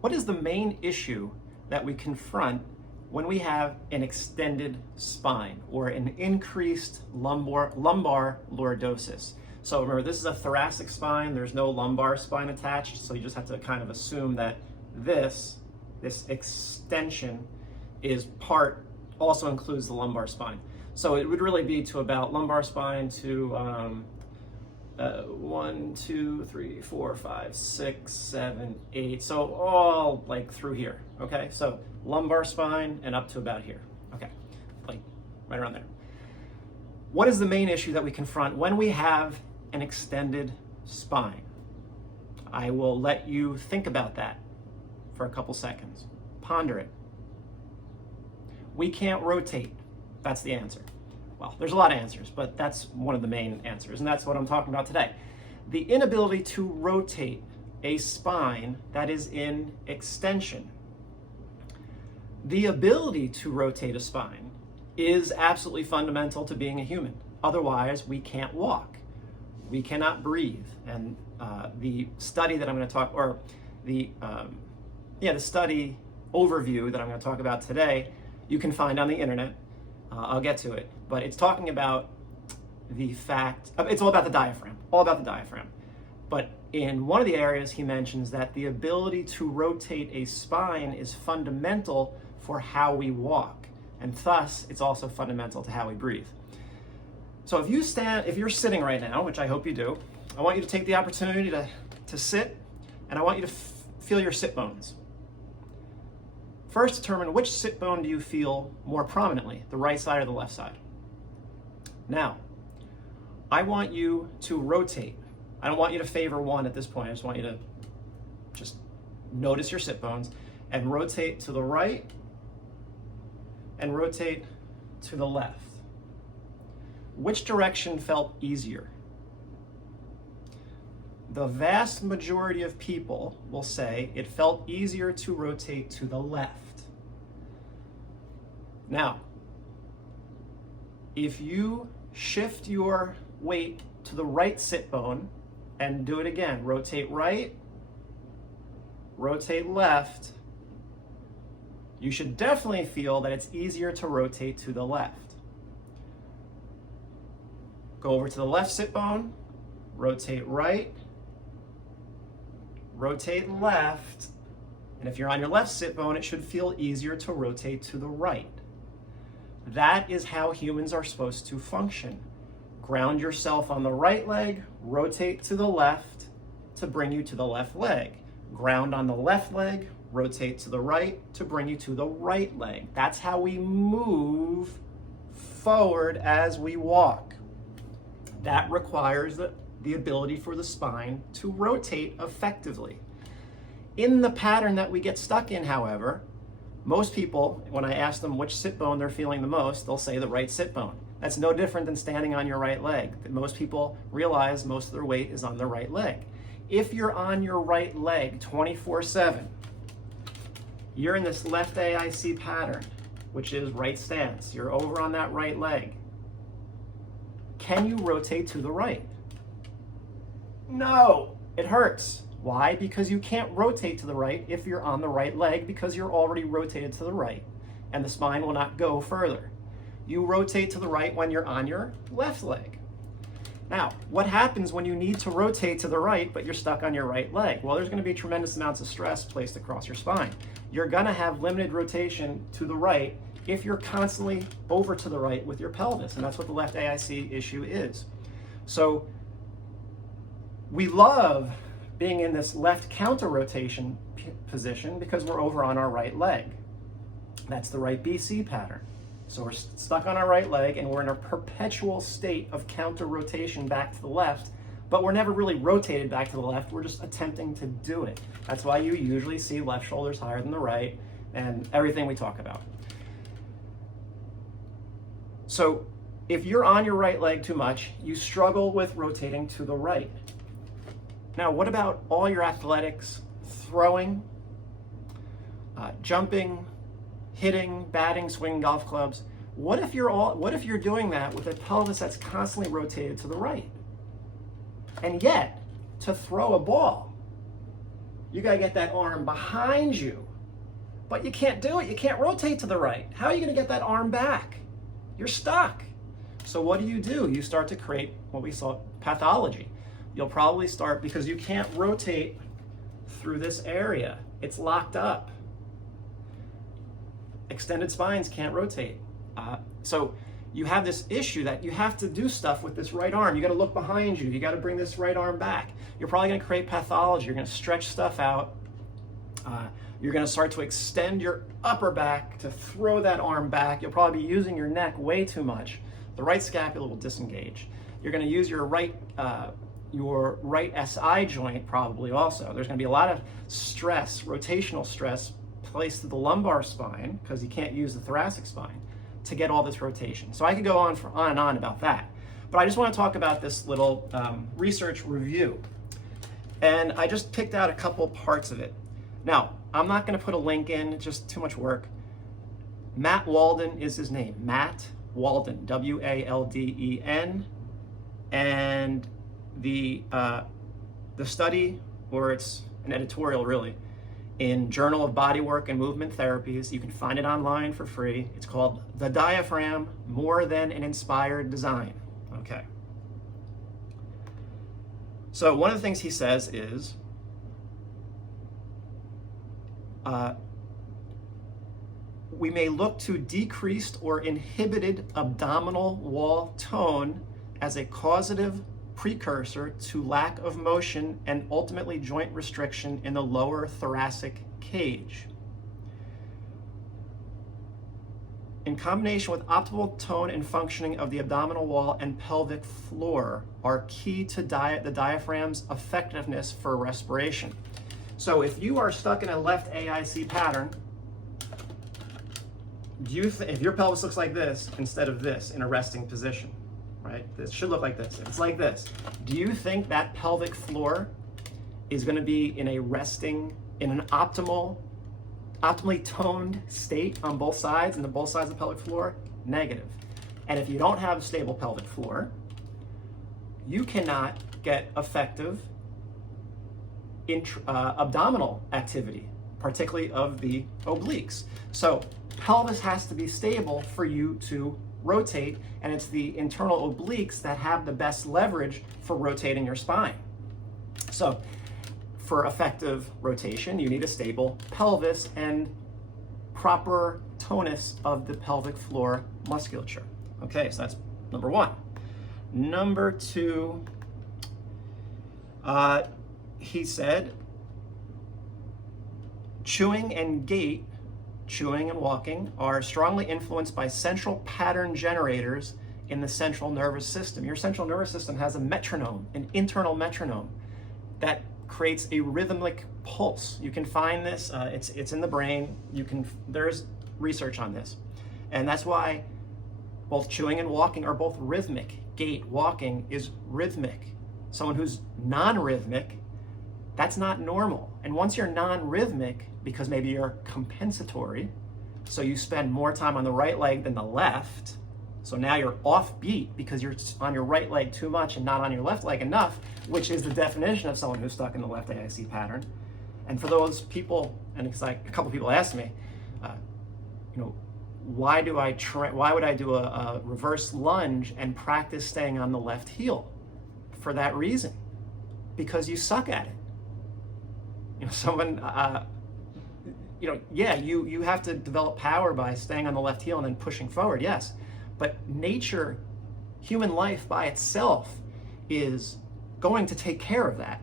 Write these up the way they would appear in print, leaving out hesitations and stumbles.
What is the main issue that we confront when we have an extended spine or an increased lumbar lordosis? So remember, this is a thoracic spine. There's no lumbar spine attached, so you just have to kind of assume that this extension also includes the lumbar spine. So it would really be to about lumbar spine to 1, 2, 3, 4, 5, 6, 7, 8. So all like through here, okay? So lumbar spine and up to about here, okay? Like right around there. What is the main issue that we confront when we have an extended spine? I will let you think about that for a couple seconds. Ponder it. We can't rotate. That's the answer. Well, there's a lot of answers, but that's one of the main answers, and that's what I'm talking about today. The inability to rotate a spine that is in extension. The ability to rotate a spine is absolutely fundamental to being a human. Otherwise, we can't walk. We cannot breathe. And the study that I'm going to talk, or the study overview that I'm going to talk about today, you can find on the internet. I'll get to it, but it's talking about the fact, it's all about the diaphragm, But in one of the areas, he mentions that the ability to rotate a spine is fundamental for how we walk, and thus it's also fundamental to how we breathe. So if you're sitting right now, which I hope you do, I want you to take the opportunity to sit, and I want you to feel your sit bones. First, determine which sit bone do you feel more prominently, the right side or the left side. Now, I want you to rotate. I don't want you to favor one at this point. I just want you to just notice your sit bones and rotate to the right and rotate to the left. Which direction felt easier? The vast majority of people will say it felt easier to rotate to the left. Now, if you shift your weight to the right sit bone and do it again, rotate right, rotate left, you should definitely feel that it's easier to rotate to the left. Go over to the left sit bone, rotate right, rotate left, and if you're on your left sit bone, it should feel easier to rotate to the right. That is how humans are supposed to function. Ground yourself on the right leg, rotate to the left to bring you to the left leg. Ground on the left leg, rotate to the right to bring you to the right leg. That's how we move forward as we walk. That requires the ability for the spine to rotate effectively. In the pattern that we get stuck in, however, most people, when I ask them which sit bone they're feeling the most, they'll say the right sit bone. That's no different than standing on your right leg. Most people realize most of their weight is on their right leg. If you're on your right leg 24/7, you're in this left AIC pattern, which is right stance. You're over on that right leg. Can you rotate to the right? No, it hurts. Why? Because you can't rotate to the right if you're on the right leg, because you're already rotated to the right, and the spine will not go further. You rotate to the right when you're on your left leg. Now, what happens when you need to rotate to the right, but you're stuck on your right leg? Well, there's going to be tremendous amounts of stress placed across your spine. You're going to have limited rotation to the right if you're constantly over to the right with your pelvis, and that's what the left AIC issue is. So we love being in this left counter rotation position because we're over on our right leg. That's the right BC pattern. So we're stuck on our right leg and we're in a perpetual state of counter rotation back to the left, but we're never really rotated back to the left. We're just attempting to do it. That's why you usually see left shoulders higher than the right and everything we talk about. So if you're on your right leg too much, you struggle with rotating to the right. Now, what about all your athletics, throwing, jumping, hitting, batting, swinging golf clubs? What if you're doing that with a pelvis that's constantly rotated to the right? And yet, to throw a ball, You got to get that arm behind you. But you can't do it. You can't rotate to the right. How are you going to get that arm back? You're stuck. So what do? You start to create what we saw, pathology. You'll probably start, because you can't rotate through this area. It's locked up. Extended spines can't rotate. So you have this issue that you have to do stuff with this right arm. You got to look behind you. You got to bring this right arm back. You're probably going to create pathology. You're going to stretch stuff out. You're going to start to extend your upper back to throw that arm back. You'll probably be using your neck way too much. The right scapula will disengage. You're going to use your right SI joint probably also. There's going to be a lot of stress, rotational stress, placed to the lumbar spine, because you can't use the thoracic spine, to get all this rotation. So I could go on and on about that. But I just want to talk about this little research review. And I just picked out a couple parts of it. Now, I'm not going to put a link in, it's just too much work. Matt Walden is his name. Matt Walden, W-A-L-D-E-N. And the study, or it's an editorial really, in Journal of Bodywork and Movement Therapies. You can find it online for free. It's called The Diaphragm, More Than an Inspired Design. Okay. So one of the things he says is, we may look to decreased or inhibited abdominal wall tone as a causative precursor to lack of motion and ultimately joint restriction in the lower thoracic cage. In combination with optimal tone and functioning of the abdominal wall and pelvic floor are key to the diaphragm's effectiveness for respiration. So if you are stuck in a left AIC pattern, if your pelvis looks like this instead of this in a resting position, right? This should look like this. It's like this. Do you think that pelvic floor is going to be in a resting, in an optimally toned state on both sides, and the both sides of the pelvic floor? Negative. And if you don't have a stable pelvic floor, you cannot get effective abdominal activity, particularly of the obliques. So pelvis has to be stable for you to rotate, and it's the internal obliques that have the best leverage for rotating your spine. So for effective rotation, you need a stable pelvis and proper tonus of the pelvic floor musculature. Okay, so that's number one. Number two, he said, chewing and walking are strongly influenced by central pattern generators in the central nervous system. Your central nervous system has a metronome, an internal metronome that creates a rhythmic pulse. You can find this, it's in the brain. There's research on this. And that's why both chewing and walking are both rhythmic. Gait, walking is rhythmic. Someone who's non-rhythmic, that's not normal. And once you're non-rhythmic, because maybe you're compensatory, so you spend more time on the right leg than the left, so now you're off beat because you're on your right leg too much and not on your left leg enough, which is the definition of someone who's stuck in the left AIC pattern. And for those people, and it's like a couple people asked me, why would I do a reverse lunge and practice staying on the left heel? For that reason, because you suck at it. You have to develop power by staying on the left heel and then pushing forward, yes. But nature, human life by itself is going to take care of that.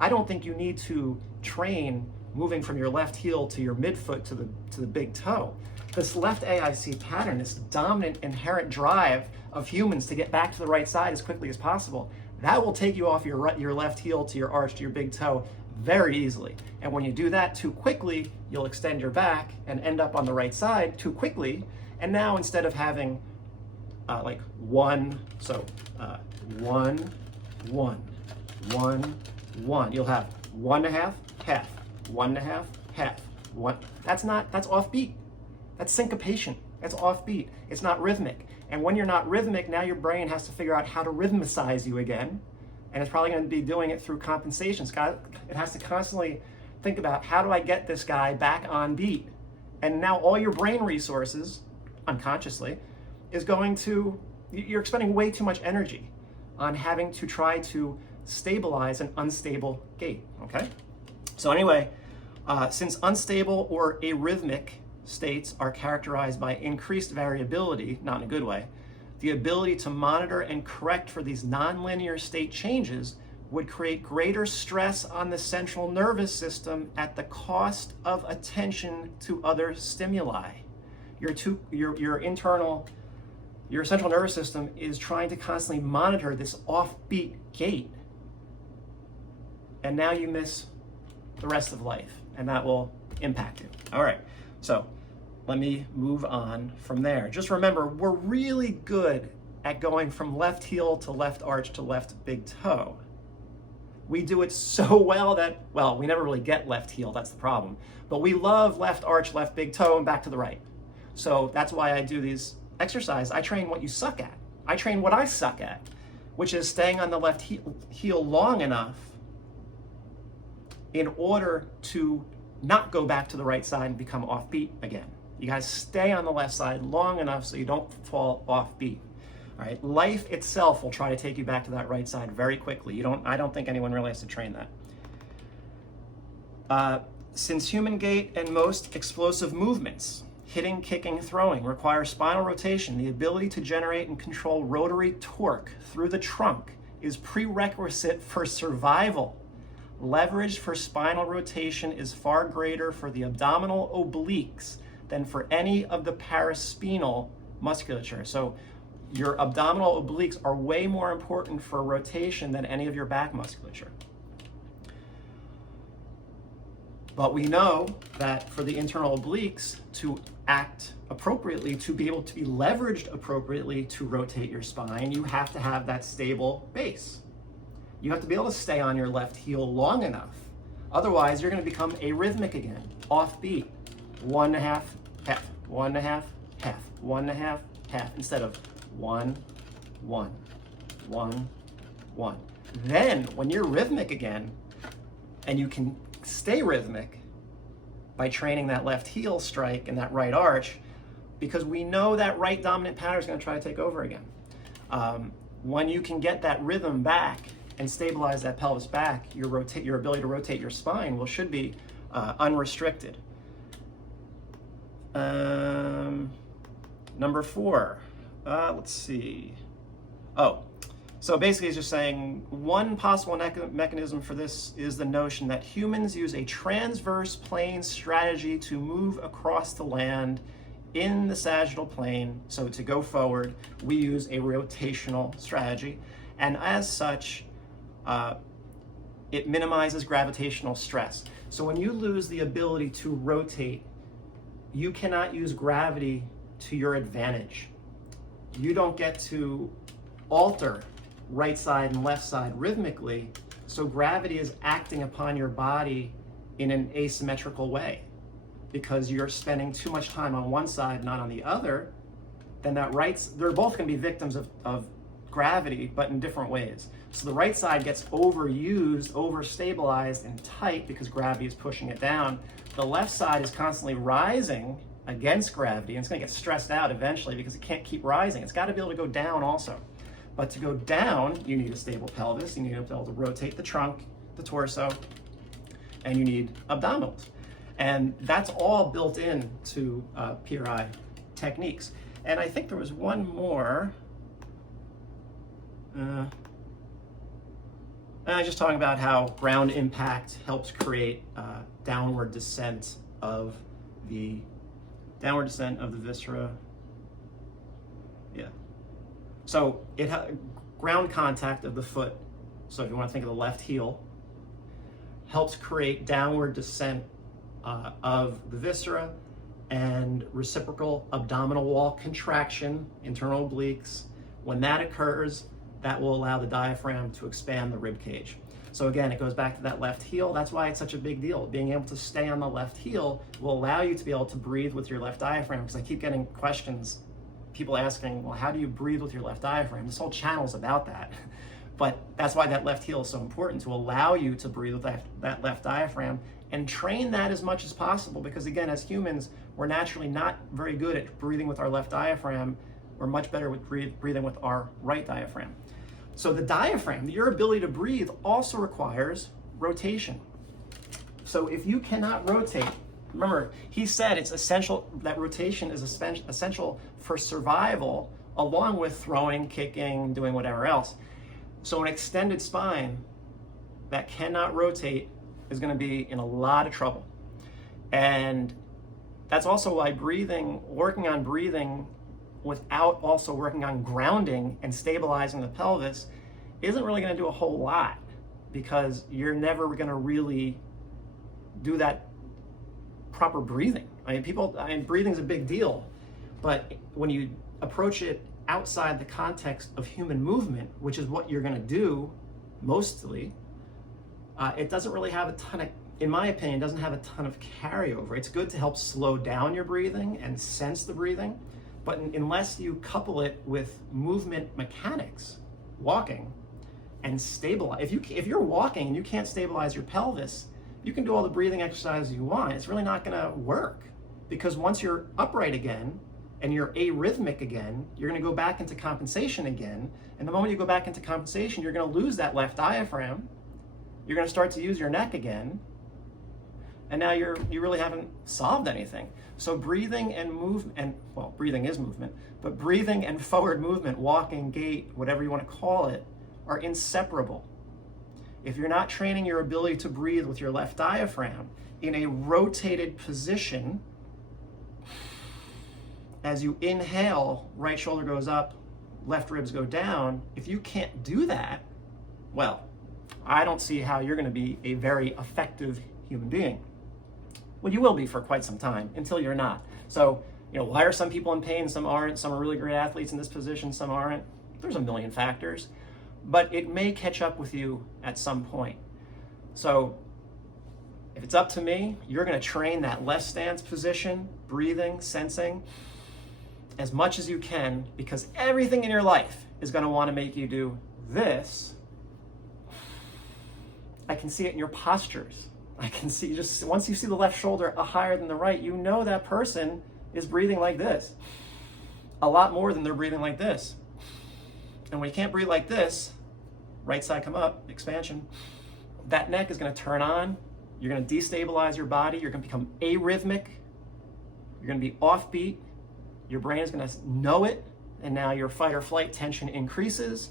I don't think you need to train moving from your left heel to your midfoot to the big toe. This left AIC pattern, this dominant inherent drive of humans to get back to the right side as quickly as possible, that will take you off your left heel to your arch to your big toe very easily. And when you do that too quickly, you'll extend your back and end up on the right side too quickly. And now instead of having one, you'll have 1.5, half, 1.5, half, one. That's offbeat. That's syncopation. That's offbeat. It's not rhythmic. And when you're not rhythmic, now your brain has to figure out how to rhythmicize you again. And it's probably going to be doing it through compensation. It has to constantly think about, how do I get this guy back on beat? And now all your brain resources, unconsciously, is going to, you're expending way too much energy on having to try to stabilize an unstable gait, okay? So anyway, since unstable or arrhythmic states are characterized by increased variability, not in a good way, the ability to monitor and correct for these nonlinear state changes would create greater stress on the central nervous system at the cost of attention to other stimuli. Your central nervous system is trying to constantly monitor this offbeat gait, and now you miss the rest of life, and that will impact you. All right, so let me move on from there. Just remember, we're really good at going from left heel to left arch to left big toe. We do it so well that, well, we never really get left heel, that's the problem. But we love left arch, left big toe, and back to the right. So that's why I do these exercises. I train what you suck at. I train what I suck at, which is staying on the left heel long enough in order to not go back to the right side and become offbeat again. You guys stay on the left side long enough so you don't fall offbeat. All right, life itself will try to take you back to that right side very quickly. I don't think anyone really has to train that. Since human gait and most explosive movements, hitting, kicking, throwing, require spinal rotation, the ability to generate and control rotary torque through the trunk is prerequisite for survival. Leverage for spinal rotation is far greater for the abdominal obliques than for any of the paraspinal musculature. So your abdominal obliques are way more important for rotation than any of your back musculature. But we know that for the internal obliques to act appropriately, to be able to be leveraged appropriately to rotate your spine, you have to have that stable base. You have to be able to stay on your left heel long enough. Otherwise, you're going to become arrhythmic again, offbeat. 1.5, half, 1.5, half, 1.5, half, instead of 1, 1, 1, 1. Then, when you're rhythmic again, and you can stay rhythmic by training that left heel strike and that right arch, because we know that right dominant pattern is going to try to take over again. When you can get that rhythm back and stabilize that pelvis back, your ability to rotate your spine should be unrestricted. Number 4. Let's see. So basically it's just saying one possible mechanism for this is the notion that humans use a transverse plane strategy to move across the land in the sagittal plane. So to go forward, we use a rotational strategy. And as such, it minimizes gravitational stress. So when you lose the ability to rotate, you cannot use gravity to your advantage. You don't get to alter right side and left side rhythmically, so gravity is acting upon your body in an asymmetrical way. Because you're spending too much time on one side, not on the other, then they're both going to be victims of gravity, but in different ways. So the right side gets overused, overstabilized, and tight because gravity is pushing it down. The left side is constantly rising against gravity, and it's going to get stressed out eventually because it can't keep rising. It's got to be able to go down also. But to go down, you need a stable pelvis, you need to be able to rotate the trunk, the torso, and you need abdominals. And that's all built into PRI techniques. And I think there was one more. Just talking about how ground impact helps create downward descent of the viscera. Yeah. So ground contact of the foot. So if you want to think of the left heel, helps create downward descent of the viscera and reciprocal abdominal wall contraction, internal obliques. When that occurs, that will allow the diaphragm to expand the rib cage. So again, it goes back to that left heel. That's why it's such a big deal. Being able to stay on the left heel will allow you to be able to breathe with your left diaphragm, because I keep getting questions, people asking, well, how do you breathe with your left diaphragm? This whole channel is about that. But that's why that left heel is so important, to allow you to breathe with that left diaphragm and train that as much as possible, because again, as humans, we're naturally not very good at breathing with our left diaphragm. We're much better with breathing with our right diaphragm. So the diaphragm, your ability to breathe, also requires rotation. So if you cannot rotate, remember, he said it's essential, that rotation is essential for survival, along with throwing, kicking, doing whatever else. So an extended spine that cannot rotate is going to be in a lot of trouble. And that's also why working on breathing without also working on grounding and stabilizing the pelvis isn't really going to do a whole lot, because you're never going to really do that proper breathing. I mean, breathing is a big deal, but when you approach it outside the context of human movement, which is what you're going to do mostly, it doesn't really have a ton of, in my opinion, doesn't have a ton of carryover. It's good to help slow down your breathing and sense the breathing, but unless you couple it with movement mechanics, walking, and stabilize. If you're walking and you can't stabilize your pelvis, you can do all the breathing exercises you want. It's really not going to work, because once you're upright again and you're arrhythmic again, you're going to go back into compensation again. And the moment you go back into compensation, you're going to lose that left diaphragm. You're going to start to use your neck again. And now you really haven't solved anything. So breathing and movement, well, breathing is movement, but breathing and forward movement, walking, gait, whatever you want to call it, are inseparable. If you're not training your ability to breathe with your left diaphragm in a rotated position, as you inhale, right shoulder goes up, left ribs go down, if you can't do that, well, I don't see how you're going to be a very effective human being. Well, you will be for quite some time, until you're not. So, why are some people in pain, some aren't? Some are really great athletes in this position, some aren't. There's a million factors, but it may catch up with you at some point. So if it's up to me, you're going to train that left stance position, breathing, sensing, as much as you can, because everything in your life is going to want to make you do this. I can see it in your postures. I can see, just once you see the left shoulder higher than the right, you know that person is breathing like this, a lot more than they're breathing like this. And when you can't breathe like this, right side come up, expansion, that neck is going to turn on. You're going to destabilize your body. You're going to become arrhythmic. You're going to be offbeat. Your brain is going to know it. And now your fight or flight tension increases,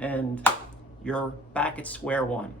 and you're back at square one.